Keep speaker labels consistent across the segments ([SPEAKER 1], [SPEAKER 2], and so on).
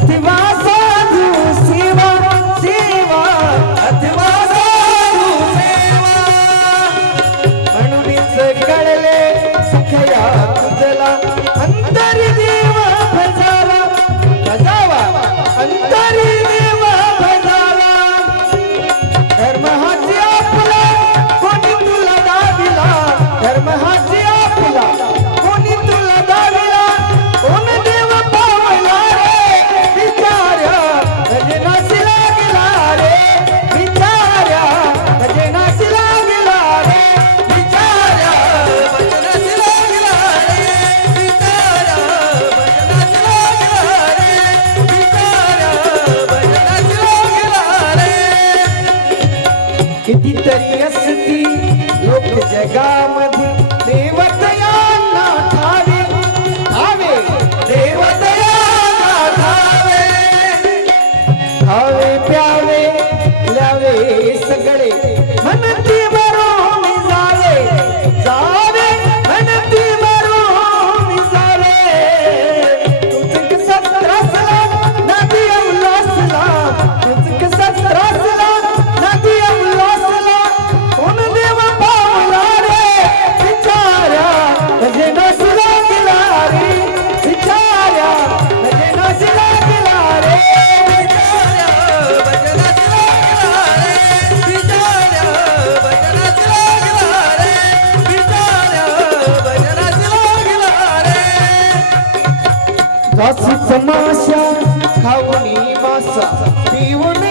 [SPEAKER 1] பத்து ಪಿಯುನಿ ಮಾಸ ಪಿಯುನಿ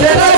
[SPEAKER 1] Let us